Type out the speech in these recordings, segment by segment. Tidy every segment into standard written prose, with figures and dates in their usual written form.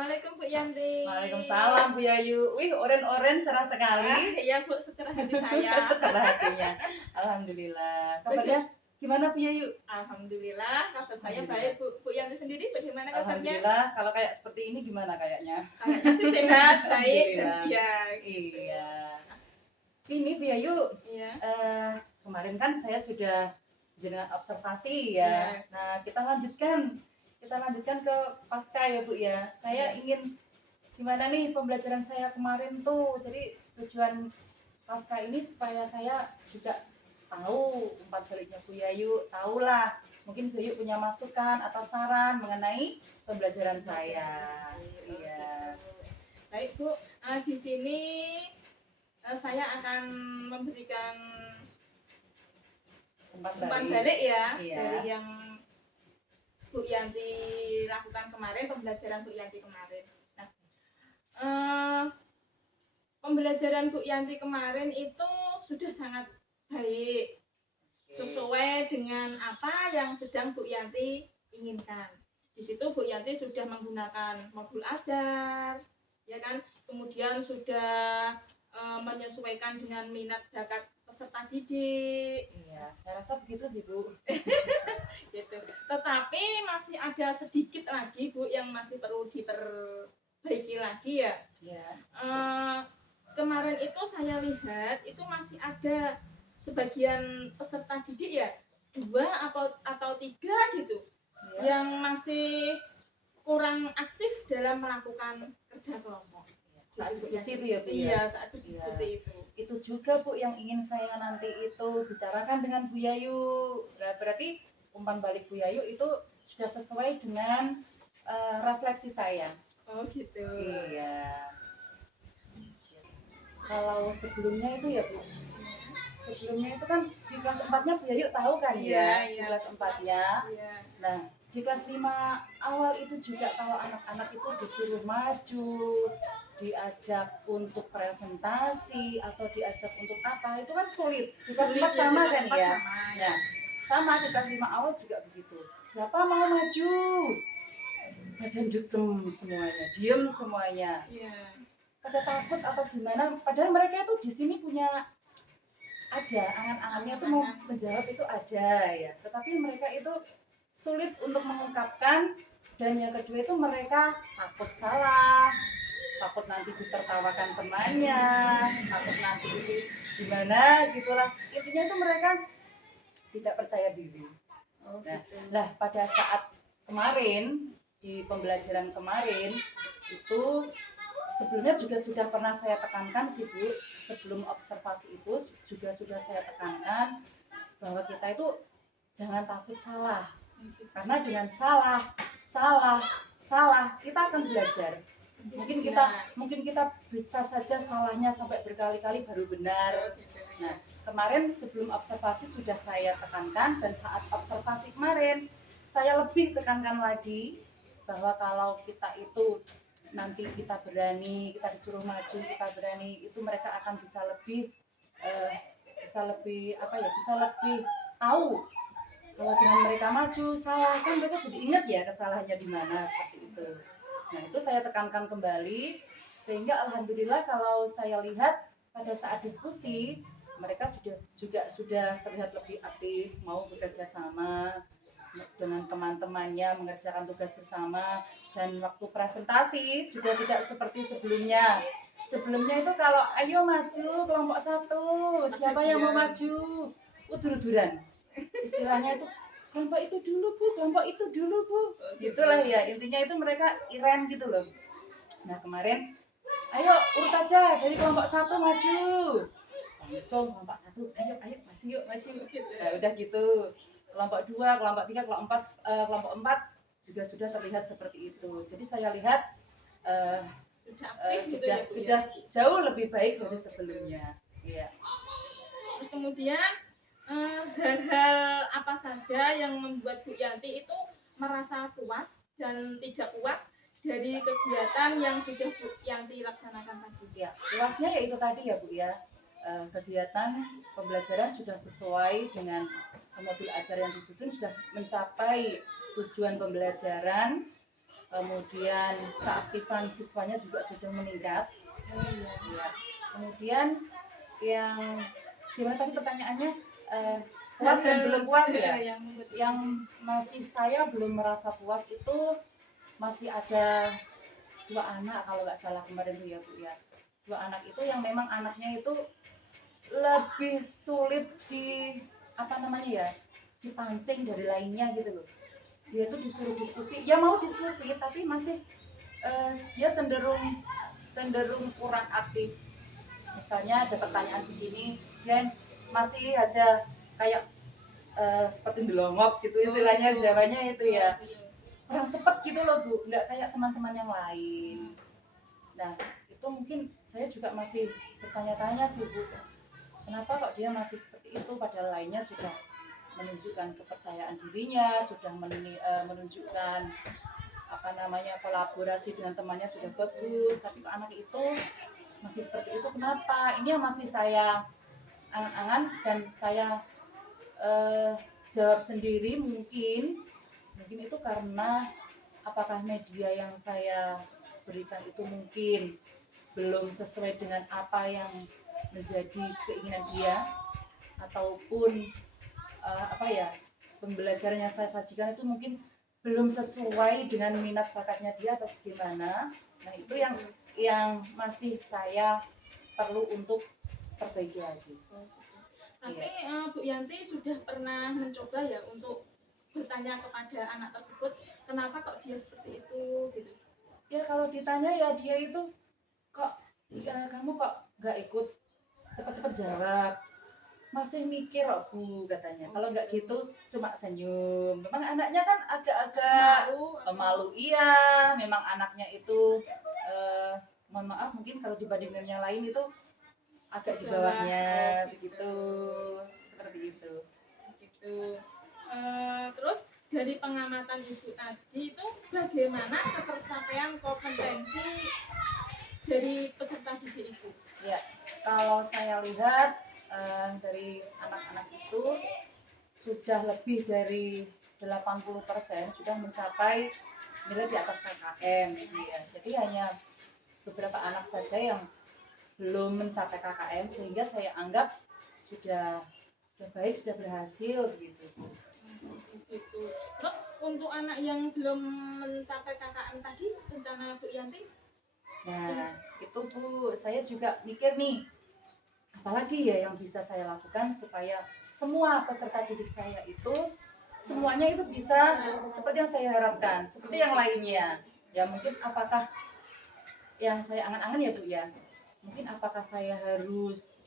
Assalamualaikum Bu Yanti. Waalaikumsalam Bu Yayu. Wih, oren-oren cerah sekali. Iya Bu, secerah hati saya. Secerah hatinya. Alhamdulillah. Kabarnya gimana Bu Yayu? Alhamdulillah, kabar saya baik Bu. Bu Yanti sendiri bagaimana kabarnya? Alhamdulillah. Kalau kayak seperti ini gimana kayaknya? Kayaknya sih sehat, baik. Alhamdulillah. Iya. Iya. Ini Bu Yayu, Iya. kemarin kan saya sudah jenengan observasi ya. Iya. Nah, kita lanjutkan ke pasca ya Bu ya. Saya ingin gimana nih pembelajaran saya kemarin tuh. Jadi tujuan pasca ini supaya saya juga tahu umpan baliknya Bu Yayu, tahulah. Mungkin Bu Yayu punya masukan atau saran mengenai pembelajaran saya. Iya. Baik Bu, di sini saya akan memberikan umpan balik ya. Iya. Dari yang Bu Yanti lakukan kemarin, pembelajaran Bu Yanti kemarin. Nah, pembelajaran Bu Yanti kemarin itu sudah sangat baik, sesuai dengan apa yang sedang Bu Yanti inginkan. Di situ Bu Yanti sudah menggunakan modul ajar, ya kan? Kemudian sudah menyesuaikan dengan minat bakat peserta didik. Iya, saya rasa begitu sih Bu. Gitu. Tetapi masih ada sedikit lagi Bu yang masih perlu diperbaiki lagi ya. Iya. Kemarin itu saya lihat itu masih ada sebagian peserta didik ya, 2 atau 3 gitu, Iya. yang masih kurang aktif dalam melakukan kerja kelompok. Saat diskusi itu ya Bu ya? Iya, saat diskusi Itu juga Bu yang ingin saya nanti itu bicarakan dengan Bu Yayu. Nah, berarti umpan balik Bu Yayu itu sudah sesuai dengan refleksi saya. Oh gitu. Iya. Kalau sebelumnya itu ya Bu, sebelumnya itu kan di kelas 4-nya Bu Yayu tahu kan ya? Di kelas 4-nya. Iya. Nah, di kelas 5 awal itu juga kalau anak-anak itu disuruh maju, diajak untuk presentasi atau diajak untuk apa, itu kan sulit. Di kelas 4 sama kan ya? Nah, sama di kelas 5 awal juga begitu. Siapa mau maju? Badan dudem semuanya, diem semuanya. Iya. Pada takut atau gimana? Padahal mereka itu di sini punya ada angan-angannya itu mau menjawab itu ada ya. Tetapi mereka itu sulit untuk mengungkapkan, dan yang kedua itu mereka takut salah, takut nanti ditertawakan temannya, takut nanti itu gimana gitulah. Intinya itu mereka tidak percaya diri. Nah, pada saat kemarin di pembelajaran kemarin itu sebelumnya juga sudah pernah saya tekankan sih Bu, sebelum observasi itu juga sudah saya tekankan bahwa kita itu jangan takut salah. Karena dengan salah kita akan belajar. Mungkin kita bisa saja salahnya sampai berkali-kali baru benar. Nah, kemarin sebelum observasi sudah saya tekankan, dan saat observasi kemarin saya lebih tekankan lagi bahwa kalau kita itu nanti kita berani, kita disuruh maju, kita berani, itu mereka akan bisa lebih tahu. Kalau dengan mereka maju salah kan mereka jadi ingat ya kesalahannya di mana, seperti itu. Nah, itu saya tekankan kembali sehingga alhamdulillah kalau saya lihat pada saat diskusi mereka juga sudah terlihat lebih aktif, mau bekerja sama dengan teman-temannya, mengerjakan tugas bersama, dan waktu presentasi sudah tidak seperti sebelumnya. Sebelumnya itu kalau ayo maju kelompok 1, siapa yang mau maju? Udur-uduran. Istilahnya itu kelompok itu dulu Bu, gitulah ya. Intinya itu mereka iren gitu loh. Nah, kemarin ayo urut aja dari kelompok 1 maju, langsung kelompok 1 ayo maju yuk. Nah, udah gitu kelompok 2, kelompok 3, kelompok 4 juga sudah terlihat seperti itu. Jadi saya lihat sudah jauh lebih baik dari sebelumnya. Iya. Terus kemudian hal-hal apa saja yang membuat Bu Yanti itu merasa puas dan tidak puas dari kegiatan yang sudah Bu Yanti laksanakan tadi? Ya, puasnya ya itu tadi ya Bu ya. Kegiatan pembelajaran sudah sesuai dengan modul ajar yang disusun, sudah mencapai tujuan pembelajaran, kemudian keaktifan siswanya juga sudah meningkat. Oh iya. Ya. Kemudian yang gimana tadi pertanyaannya, puas dan belum puas ya? Yang masih saya belum merasa puas itu masih ada 2 anak kalau nggak salah kemarin tuh ya Bu ya. 2 anak itu yang memang anaknya itu lebih sulit di apa namanya ya, dipancing dari lainnya gitu loh. Dia tuh disuruh diskusi, ya mau diskusi tapi masih dia cenderung kurang aktif. Misalnya ada pertanyaan begini, dia masih aja kayak seperti delongok gitu istilahnya, jawabnya itu ya kurang cepet gitu loh Bu, nggak kayak teman-teman yang lain. Nah itu mungkin saya juga masih bertanya-tanya sih Bu, kenapa kok dia masih seperti itu padahal lainnya sudah menunjukkan kepercayaan dirinya, sudah menunjukkan apa namanya kolaborasi dengan temannya sudah bagus, tapi kok anak itu masih seperti itu, kenapa? Ini yang masih saya angan-angan dan saya jawab sendiri, mungkin itu karena apakah media yang saya berikan itu mungkin belum sesuai dengan apa yang menjadi keinginan dia, ataupun apa ya, pembelajaran yang saya sajikan itu mungkin belum sesuai dengan minat bakatnya dia atau gimana. Nah itu yang masih saya perlu untuk perbaiki lagi. Tapi Bu Yanti sudah pernah mencoba ya untuk bertanya kepada anak tersebut, kenapa kok dia seperti itu gitu? Ya kalau ditanya ya dia itu kok kamu kok nggak ikut cepet-cepet jawab, masih mikir kok Bu katanya. Kalau nggak gitu cuma senyum. Memang anaknya kan agak-agak malu, iya. Memang anaknya itu mohon maaf mungkin kalau dibandingkan yang lain itu agak di bawahnya begitu, seperti itu. Gitu. Terus dari pengamatan Ibu tadi itu bagaimana ketercapaian kompetensi dari peserta didik Ibu? Ya, kalau saya lihat dari anak-anak itu sudah lebih dari 80% sudah mencapai nilai di atas KKM. Ya, jadi hanya beberapa anak saja yang belum mencapai KKM, sehingga saya anggap sudah baik, sudah berhasil gitu. Gitu. Terus untuk anak yang belum mencapai KKM tadi, rencana Bu Yanti? Nah, itu Bu, saya juga mikir nih, apalagi ya yang bisa saya lakukan supaya semua peserta didik saya itu semuanya itu bisa seperti yang saya harapkan, seperti yang lainnya. Ya mungkin apakah yang saya angan-angan ya Bu ya, mungkin apakah saya harus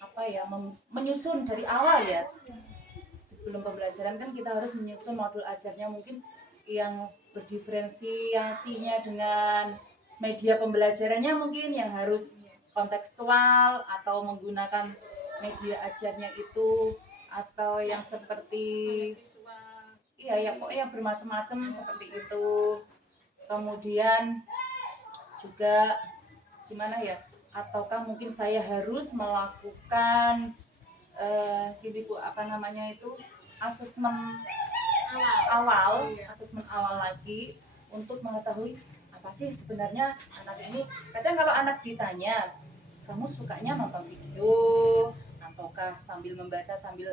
apa ya, menyusun dari awal ya, sebelum pembelajaran kan kita harus menyusun modul ajarnya mungkin yang berdiferensiasinya dengan media pembelajarannya, mungkin yang harus kontekstual atau menggunakan media ajarnya itu, atau yang seperti iya ya pokoknya bermacam-macam seperti itu. Kemudian juga gimana ya, ataukah mungkin saya harus melakukan gini Bu, apa namanya itu, asesmen awal, asesmen awal lagi untuk mengetahui apa sih sebenarnya anak ini. Kadang kalau anak ditanya, kamu sukanya nonton video ataukah sambil membaca sambil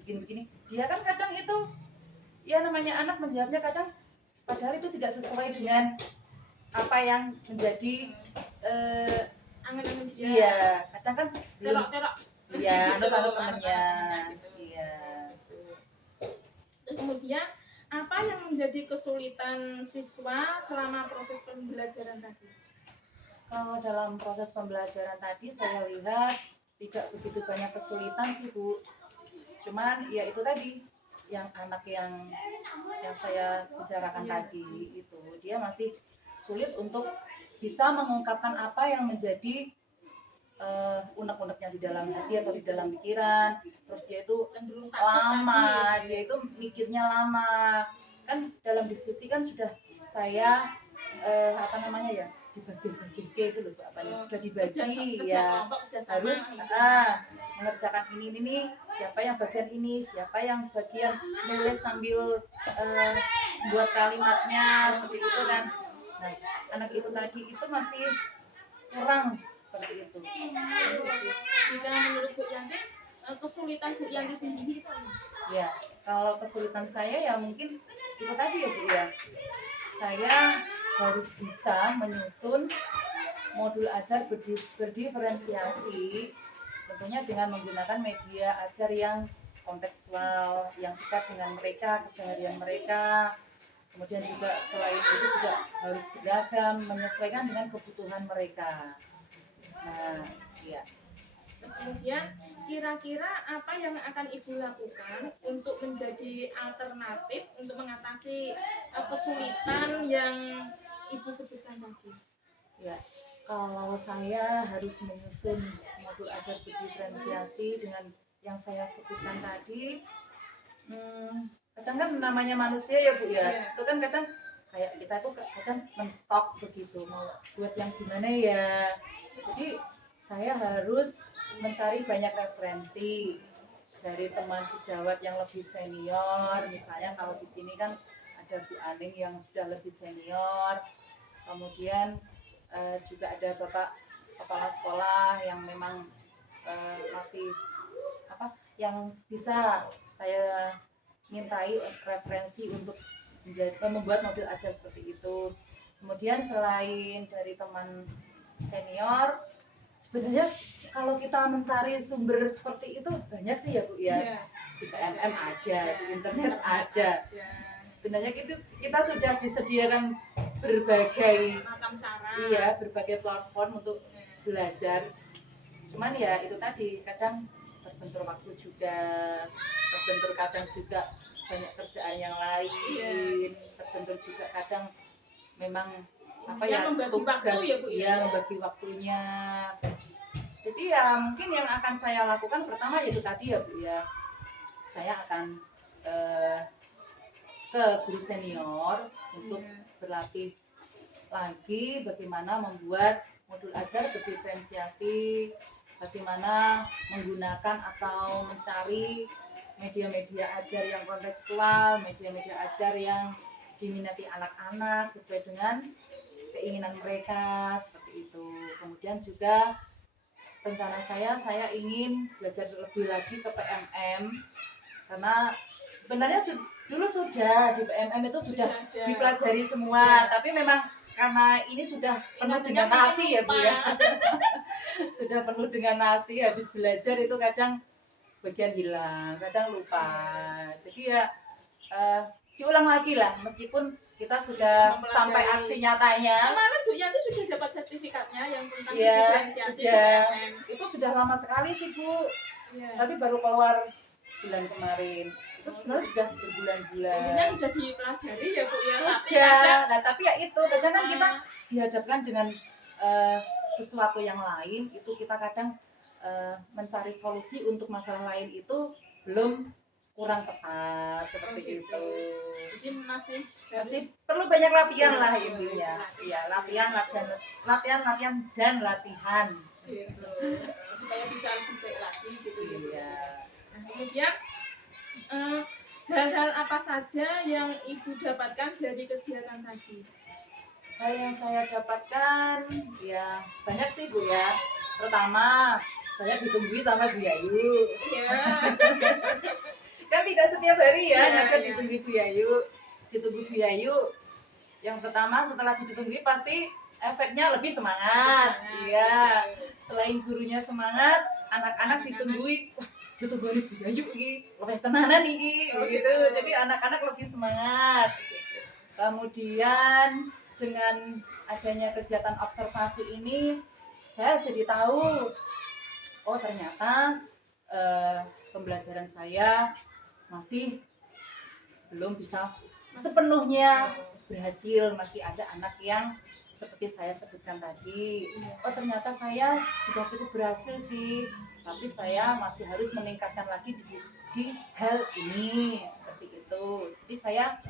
bikin begini, dia kan kadang itu ya namanya anak menjawabnya kadang padahal itu tidak sesuai dengan apa yang menjadi angan-angan dia. Iya, kadang kan belum Terok-terok. iya, Gitu, anut temennya. gitu. Iya. Kemudian apa yang menjadi kesulitan siswa selama proses pembelajaran tadi? Kalau dalam proses pembelajaran tadi saya lihat tidak begitu banyak kesulitan sih Bu. Cuman ya itu tadi yang anak yang saya bicarakan tadi itu, dia masih sulit untuk bisa mengungkapkan apa yang menjadi unek-uneknya di dalam hati atau di dalam pikiran. Terus dia itu Cenderung lama, dia itu mikirnya lama. Kan dalam diskusi kan sudah saya apa namanya ya, dibagi-bagi itu loh apa ya, sudah dibagi ya, harus mengerjakan ini, siapa yang bagian ini, siapa yang bagian nulis sambil buat kalimatnya seperti itu kan. Nah, anak itu tadi itu masih kurang seperti itu. Jika menurut Bu Yanti, kesulitan Bu Yanti sendiri itu apa? Ya, kalau kesulitan saya ya mungkin itu tadi ya Bu ya. Saya harus bisa menyusun modul ajar berdiferensiasi, tentunya dengan menggunakan media ajar yang kontekstual, yang dekat dengan mereka, keseharian mereka. Kemudian juga selain itu juga harus beragam, menyesuaikan dengan kebutuhan mereka. Nah, iya. Kemudian kira-kira apa yang akan Ibu lakukan untuk menjadi alternatif untuk mengatasi kesulitan yang Ibu sebutkan tadi? Ya, kalau saya harus menyusun modul ajar berdiferensiasi dengan yang saya sebutkan tadi, kadang kan namanya manusia ya Bu ya, itu kan kadang kayak kita tuh kadang mentok begitu, mau buat yang gimana ya. Jadi saya harus mencari banyak referensi dari teman sejawat yang lebih senior. Misalnya kalau di sini kan ada Bu Aning yang sudah lebih senior, kemudian juga ada Bapak kepala sekolah yang memang masih yang bisa saya mintai referensi untuk membuat modul ajar seperti itu. Kemudian selain dari teman senior, sebenarnya kalau kita mencari sumber seperti itu banyak sih ya Bu ya. Di PMM ada, di internet ada. Sebenarnya itu kita sudah disediakan berbagai macam cara. Iya, berbagai platform untuk belajar. Cuman ya itu tadi, kadang terbentur waktu juga, terbentur kadang juga banyak kerjaan yang lain, terbentur juga kadang memang membagi waktu ya Bu ya, membagi waktunya. Jadi ya mungkin yang akan saya lakukan pertama yaitu tadi ya Bu ya, saya akan ke guru senior untuk berlatih lagi bagaimana membuat modul ajar berdiferensiasi, bagaimana menggunakan atau mencari media-media ajar yang kontekstual, media-media ajar yang diminati anak-anak sesuai dengan keinginan mereka seperti itu. Kemudian juga rencana saya ingin belajar lebih lagi ke PMM, karena sebenarnya dulu sudah di PMM itu sudah dipelajari semua, tapi memang karena ini sudah penuh dengan nasi ya Bu ya. Sudah penuh dengan nasi, habis belajar itu kadang sebagian hilang, kadang lupa. Jadi ya diulang lagi lah, meskipun kita sudah sampai aksi nyatanya. Kemarin Bu Yanti sudah dapat sertifikatnya yang tentang diferensiasi PMM. Itu sudah lama sekali sih Bu. Tapi baru keluar bulan kemarin. Itu sebenarnya sudah berbulan-bulan. Intinya sudah dipelajari ya Bu ya. Sudah. Nah tapi ya itu kadang kan kita dihadapkan dengan sesuatu yang lain, itu kita kadang mencari solusi untuk masalah lain itu belum kurang tepat seperti itu. Jadi masih perlu banyak latihan lah intinya. Iya, latihan dan latihan. Gitu. Supaya bisa lebih baik lagi gitu. Iya. Nah, kemudian hal-hal apa saja yang Ibu dapatkan dari kegiatan tadi? Hal yang saya dapatkan ya banyak sih Bu ya. Pertama, saya ditunggui sama Bu Yayu. Iya. Kan tidak setiap hari ya ngajar ditunggui Bu Yayu. Ditunggu Bu Yayu. Yang pertama setelah ditunggui pasti efeknya lebih semangat. Iya. Selain gurunya semangat, anak-anak ditunggui. Wah, ditunggu Bu Yayu iki, lebih tenanan iki gitu. Jadi anak-anak lebih semangat. Kemudian dengan adanya kegiatan observasi ini, saya jadi tahu, oh ternyata pembelajaran saya masih belum bisa sepenuhnya berhasil, masih ada anak yang seperti saya sebutkan tadi. Oh ternyata saya sudah cukup berhasil sih, tapi saya masih harus meningkatkan lagi di hal ini seperti itu. Jadi saya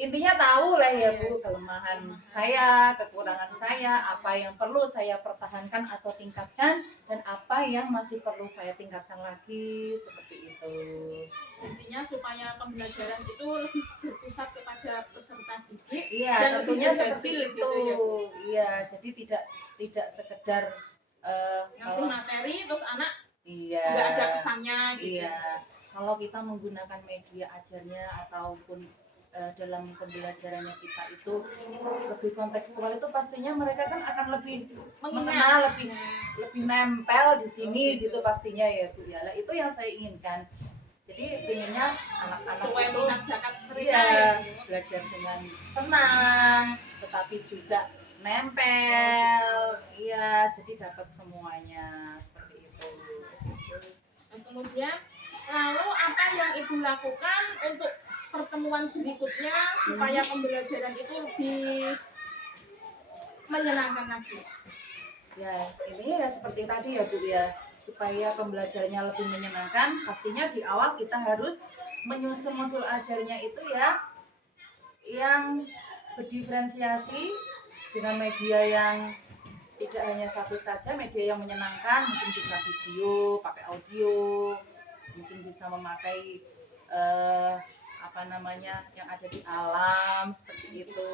intinya tahu lah ya Bu, kelemahan saya, kekurangan saya, apa yang perlu saya pertahankan atau tingkatkan, dan apa yang masih perlu saya tingkatkan lagi, seperti itu. Intinya supaya pembelajaran itu lebih berpusat kepada peserta didik Iya, dan lebih tentunya seperti berhasil itu. gitu ya, Bu. Iya, jadi tidak sekedar Ngasih materi terus anak iya, nggak ada kesannya gitu. iya. Kalau kita menggunakan media ajarnya ataupun dalam pembelajarannya kita itu lebih kontekstual, itu pastinya mereka kan akan lebih mengenal, lebih nempel di sini gitu pastinya ya Bu ya. Lah, itu yang saya inginkan. Jadi inginnya anak-anak Sesuai itu minat bakat mereka iya, ya, Bu. belajar dengan senang, tetapi juga nempel. Iya, jadi dapat semuanya seperti itu. Dan kemudian lalu apa yang Ibu lakukan untuk pertemuan berikutnya supaya pembelajaran itu lebih menyenangkan lagi? Ya, ini ya seperti tadi ya Bu ya, supaya pembelajarannya lebih menyenangkan, pastinya di awal kita harus menyusun modul ajarnya itu ya yang berdiferensiasi dengan media yang tidak hanya satu saja, media yang menyenangkan, mungkin bisa video, pakai audio, mungkin bisa memakai apa namanya yang ada di alam seperti itu,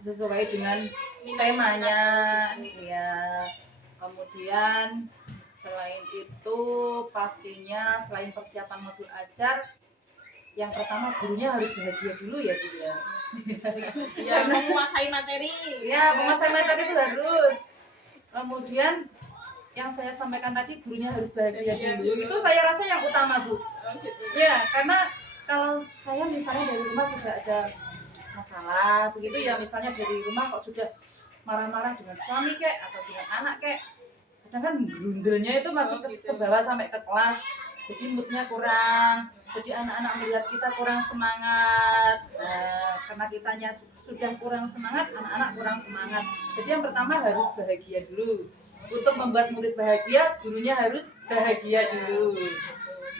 sesuai dengan temanya ya. Kemudian selain itu pastinya selain persiapan modul ajar, yang pertama gurunya harus bahagia dulu ya Bu ya. Ya, menguasai materi. Ya, penguasai materi itu harus. Kemudian yang saya sampaikan tadi, gurunya harus bahagia dulu. Itu saya rasa yang utama Bu. Oh, gitu. Ya, karena kalau saya misalnya dari rumah sudah ada masalah begitu ya, misalnya dari rumah kok sudah marah-marah dengan suami kek atau dengan anak kek, kadang kan grundelnya itu masih ke bawah sampai ke kelas, jadi moodnya kurang, jadi anak-anak melihat kita kurang semangat. Karena kitanya sudah kurang semangat, anak-anak kurang semangat. Jadi yang pertama harus bahagia dulu. Untuk membuat murid bahagia, gurunya harus bahagia dulu.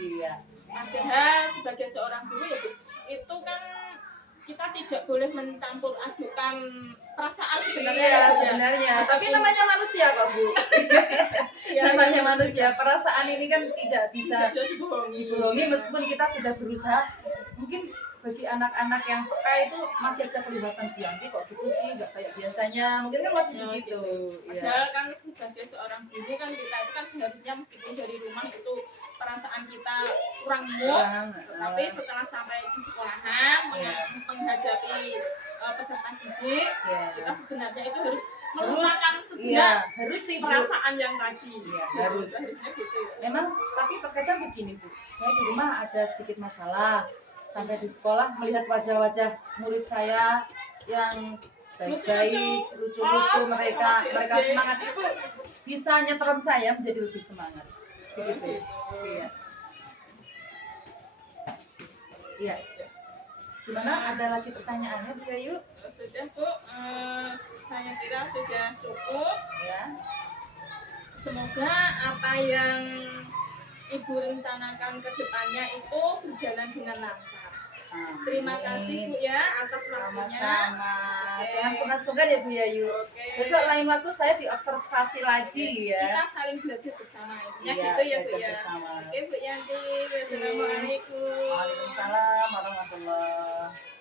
Iya. Padahal sebagai seorang guru ya Bu, itu kan kita tidak boleh mencampur adukan perasaan sebenarnya. Iya, ya, Bu, ya. sebenarnya. Tapi namanya manusia kok Bu. Ya, Namanya ya. manusia. Perasaan ini kan tidak bisa Tidak dibohongi. dibohongi meskipun kita sudah berusaha. Mungkin bagi anak-anak yang peka itu masih aja kelihatan Bianti kok gitu sih, nggak kayak biasanya. Mungkin kan masih Ya, begitu. Iya. Padahal kan sebagai seorang guru kan kita itu kan seharusnya meskipun dari rumah itu perasaan kita kurang mood, tetapi setelah sampai di sekolahan menghadapi peserta didik, kita sebenarnya itu harus melupakan sejenak harus sih Bu. perasaan yang tadi. Iya, harus. Harusnya gitu ya. Memang, tapi terkadang begini Bu, saya di rumah ada sedikit masalah. Sampai di sekolah melihat wajah-wajah murid saya yang baik-baik, lucu-lucu, mereka semangat, itu bisa nyetrum saya menjadi lebih semangat. Begitu. Iya. Iya. Gimana? Ada lagi pertanyaannya Bu Yayu? Sudah Bu, saya kira sudah cukup. Ya. Semoga apa yang Ibu rencanakan ke depannya itu berjalan dengan lancar. Terima kasih Bu ya atas waktunya. Sama-sama. Jangan sungkan-sungkan ya Bu Yayu. Besok lain waktu saya diobservasi lagi ya. Kita saling belajar bersama. Ya Iya, gitu ya Bu belajar ya. bersama. Oke Bu Yanti. Wassalamualaikum. Waalaikumsalam warahmatullahi wabarakatuh.